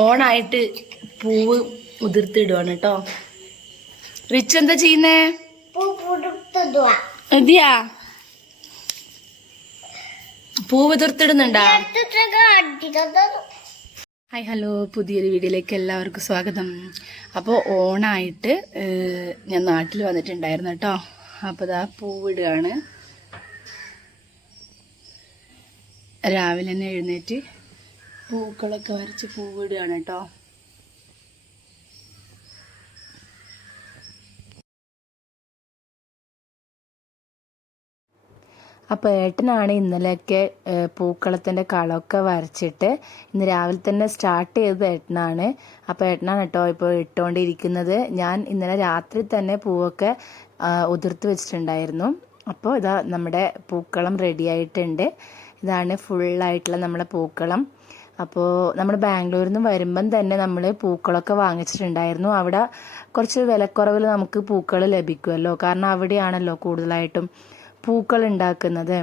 ഓണായിട്ട് പൂവ് ഉതിർത്തിടുവാണ് കേട്ടോ റിച്ച് എന്താ ചെയ്യുന്നേ? മതിയാ. പൂവ് ഉതിർത്തിടുന്നുണ്ടാ ഹായ് ഹലോ. പുതിയൊരു വീഡിയോയിലേക്ക് എല്ലാവർക്കും സ്വാഗതം. അപ്പോൾ ഓണായിട്ട് ഞാൻ നാട്ടിൽ വന്നിട്ടുണ്ടായിരുന്നു കേട്ടോ അപ്പോൾ ഇതാ പൂവിടുകയാണ് രാവിലെ തന്നെ എഴുന്നേറ്റ് പൂക്കളൊക്കെ വരച്ച് പൂവിടുകയാണ് കേട്ടോ. അപ്പോൾ ഏട്ടനാണ് ഇന്നലെയൊക്കെ പൂക്കളത്തിന്റെ കളമൊക്കെ വരച്ചിട്ട് ഇന്ന് രാവിലെ തന്നെ സ്റ്റാർട്ട് ചെയ്തത് ഏട്ടനാണ്. അപ്പോൾ ഏട്ടനാണ് കേട്ടോ ഇപ്പോൾ ഇട്ടുകൊണ്ടിരിക്കുന്നത് ഞാൻ ഇന്നലെ രാത്രി തന്നെ പൂവൊക്കെ ഉതിർത്ത് വെച്ചിട്ടുണ്ടായിരുന്നു. അപ്പോൾ ഇതാ നമ്മുടെ പൂക്കളം റെഡിയായിട്ടുണ്ട് ഇതാണ് ഫുള്ളായിട്ടുള്ള നമ്മുടെ പൂക്കളം. അപ്പോൾ നമ്മൾ ബാംഗ്ലൂരിൽ നിന്ന് വരുമ്പം തന്നെ നമ്മൾ പൂക്കളൊക്കെ വാങ്ങിച്ചിട്ടുണ്ടായിരുന്നു. അവിടെ കുറച്ച് വിലക്കുറവിൽ നമുക്ക് പൂക്കൾ ലഭിക്കുമല്ലോ കാരണം അവിടെയാണല്ലോ കൂടുതലായിട്ടും പൂക്കൾ ഉണ്ടാക്കുന്നത്.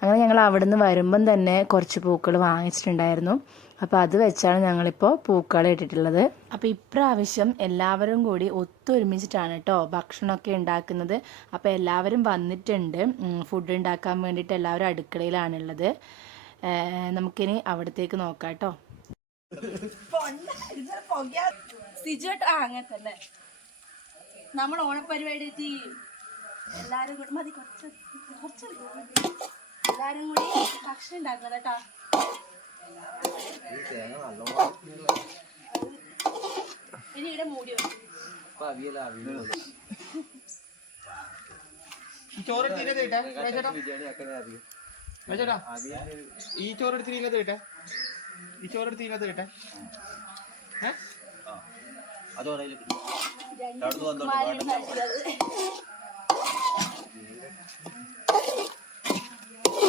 അങ്ങനെ ഞങ്ങൾ അവിടെ നിന്ന് വരുമ്പം തന്നെ കുറച്ച് പൂക്കൾ വാങ്ങിച്ചിട്ടുണ്ടായിരുന്നു. അപ്പോൾ അത് വെച്ചാണ് ഞങ്ങളിപ്പോൾ പൂക്കൾ ഇട്ടിട്ടുള്ളത്. അപ്പോൾ ഇപ്രാവശ്യം എല്ലാവരും കൂടി ഒത്തൊരുമിച്ചിട്ടാണ് കേട്ടോ ഭക്ഷണമൊക്കെ ഉണ്ടാക്കുന്നത്. അപ്പോൾ എല്ലാവരും വന്നിട്ടുണ്ട്. ഫുഡ് ഉണ്ടാക്കാൻ വേണ്ടിയിട്ട് എല്ലാവരും അടുക്കളയിലാണുള്ളത്. നമുക്കിനി അവിടത്തേക്ക് നോക്കാം കേട്ടോ. അങ്ങനത്തെ അല്ലേ നമ്മൾ ഓണപ്പരിപാടി എത്തി എല്ലാരും കൂടി മതി കുറച്ച് കുറച്ച് എല്ലാരും കൂടി ഭക്ഷണം ഉണ്ടാക്കുന്നത് കേട്ടോ. ഇനി ഇവിടെ മൂടി വെക്കും. ചോറ് എടുത്തില്ലേ കേട്ടാ ചേട്ടാ ഈ ചോറ് എടുത്തില്ല കേട്ടാ ഈ ചോറ് എടുത്തില്ല കേട്ടാ മാലിന്യം നശിച്ചത്.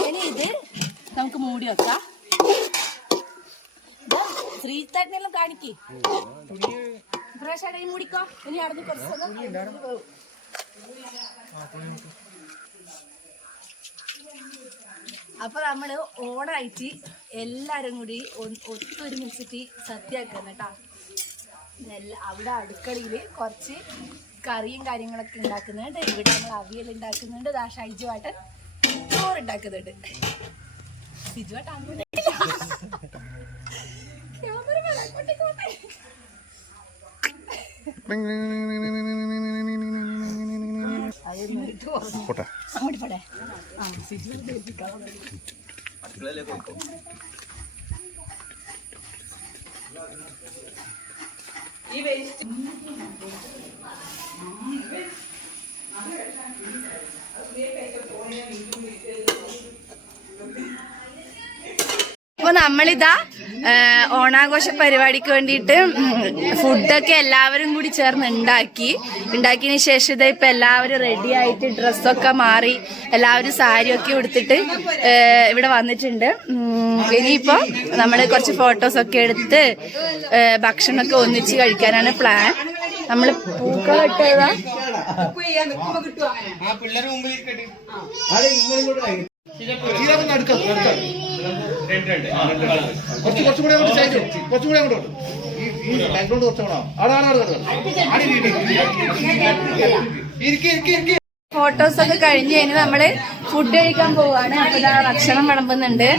ഇനി ഇത് നമുക്ക് മൂടി വെക്കാം. ശ്രീതട്ടിനെല്ലാം കാണിക്കേ. പ്രാവശ്യം മൂടിക്കോ. ഇനി അവിടെ കുറച്ച് നമ്മൾ അപ്പൊ നമ്മൾ ഓണായിട്ട് എല്ലാരും കൂടി ഒത്തൊരുമിച്ചിട്ട് സദ്യയാക്കണം കേട്ടാ അവിടെ അടുക്കളയിൽ കുറച്ച് കറിയും കാര്യങ്ങളൊക്കെ ഉണ്ടാക്കുന്നുണ്ട് ഇവിടെ നമ്മൾ അവിയൽ ഉണ്ടാക്കുന്നുണ്ട് ദാ ഷൈജുവാട്ടൻ ചോറ് ഉണ്ടാക്കുന്നുണ്ട് സിജുവാട്ടൻ അങ്ങോട്ട് പോട്ടെ അങ്ങോട്ട് പോടെ ആ സിജു അപ്പൊ നമ്മളിതാ ഓണാഘോഷ പരിപാടിക്ക് വേണ്ടിയിട്ട് ഫുഡൊക്കെ എല്ലാവരും കൂടി ചേർന്ന് ഉണ്ടാക്കി ഉണ്ടാക്കിയതിന് ശേഷം ഇതാ ഇപ്പൊ എല്ലാവരും റെഡി ആയിട്ട് ഡ്രസ്സൊക്കെ മാറി എല്ലാവരും സാരിയൊക്കെ ഉടുത്തിട്ട് ഇവിടെ വന്നിട്ടുണ്ട്. ഇനിയിപ്പോൾ ഇനിയിപ്പോ നമ്മൾ കുറച്ച് ഫോട്ടോസ് ഒക്കെ എടുത്ത് ഭക്ഷണമൊക്കെ ഒന്നിച്ച് കഴിക്കാനാണ് പ്ലാൻ നമ്മൾ പൂക്കളിട്ടതാ ആ പിള്ളേരെ മുമ്പിൽ കുറച്ച് കുറച്ചും കൂടെ അങ്ങോട്ട് സൈഡ് കുറച്ചും കൂടെ അങ്ങോട്ട് ഈ ബാക്ക്ഗ്രൗണ്ട് കുറച്ചും കൂടെ ആടെ ആടെ ആടെ ആടെ ഇരിക്കി ഇരിക്കി ഇരിക്കി ഫോട്ടോസ് ഒക്കെ കഴിഞ്ഞ് കഴിഞ്ഞ് നമ്മൾ ഫുഡ് കഴിക്കാൻ പോവാണ്. അപ്പൊ ഭക്ഷണം വിളമ്പുന്നുണ്ട്.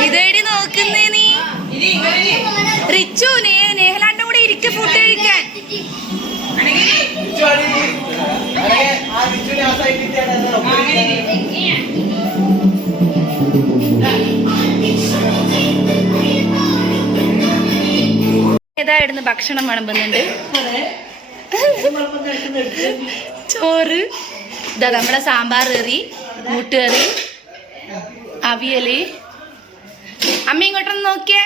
ഇതേടി നോക്കുന്നേ നീ? റിച്ചു ഏതായിരുന്നു ഭക്ഷണം വിളമ്പുന്നുണ്ട്. ചോറ്. ഇതാ നമ്മുടെ സാമ്പാർ കറി മുട്ടുകറി അവിയൽ. അമ്മ ഇങ്ങോട്ടൊന്ന് നോക്കിയേ.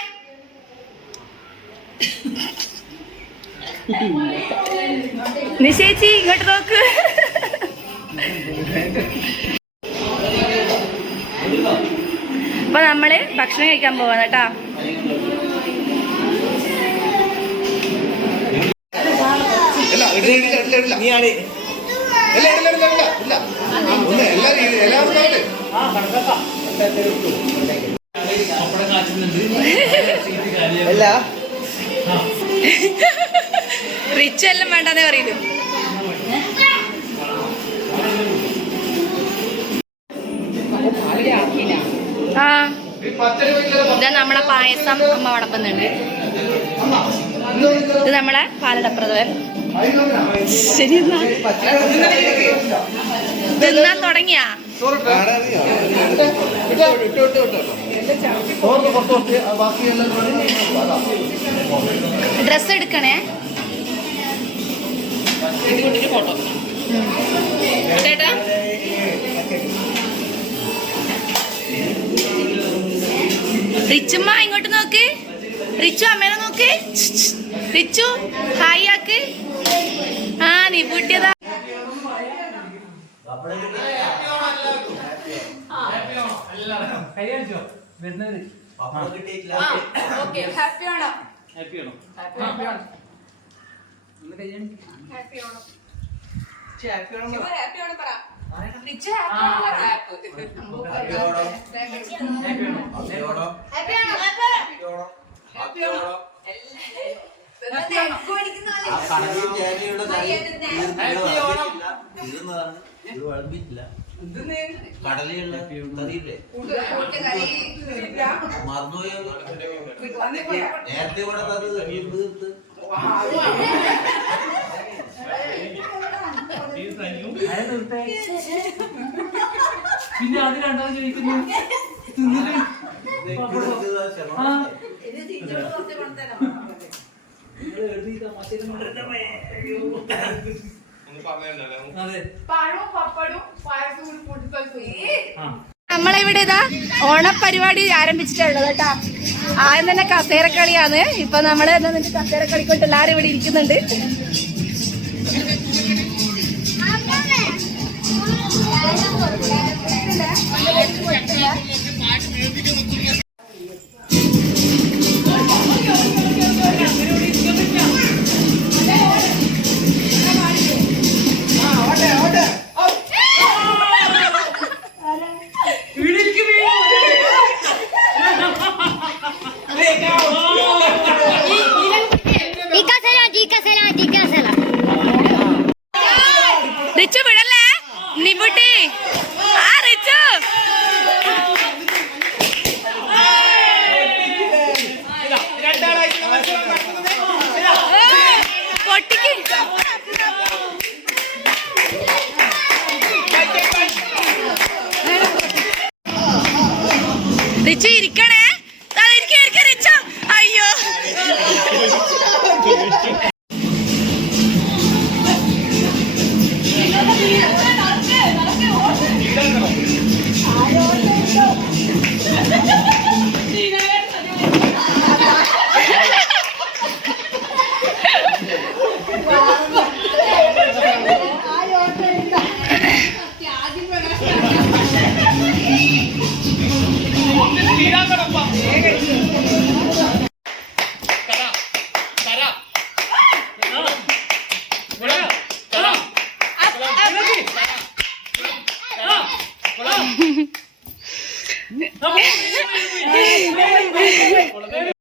നിശേച്ചി ഇങ്ങോട്ട് നോക്ക്. അപ്പൊ നമ്മൾ ഭക്ഷണം കഴിക്കാൻ പോവാണ് കേട്ടാ. റിച്ച് ഇടില്ല, ഇടില്ല, ഇടില്ല. ആ. ഇതാ നമ്മളെ പായസം അമ്മ വളപ്പുന്നുണ്ട് ഇത് നമ്മളെ പാലടപ്രദവൻ ശരി തിന്നാൻ തുടങ്ങിയാ? ഡ്രസ് എടുക്കണേ? ചേട്ടാ? റിച്ചുമ്മ ഇങ്ങോട്ട് നോക്ക്. റിച്ചു അമ്മേനെ നോക്ക്. റിച്ചു ഹായ് ആക്ക്. ആ നീ പൂട്ടിയതാ happy Onam happy Onam happy Onam അത് തീർത്ത് നേരത്തെ തിന്നിട്ട് ആ. അതെ. ചോദിക്കുന്നു നമ്മളിവിടെ ഇതാ? ഓണപരിപാടി ആരംഭിച്ചിട്ടുള്ളത് കേട്ടാ. ആദ്യം തന്നെ കസേരക്കളിയാണ്. ഇപ്പൊ നമ്മൾ കസേരക്കളിക്കൊണ്ട് എല്ലാരും ഇവിടെ ഇരിക്കുന്നുണ്ട്. Yeah. റിച്ചു ഇരിക്കണേ. Por lo menos.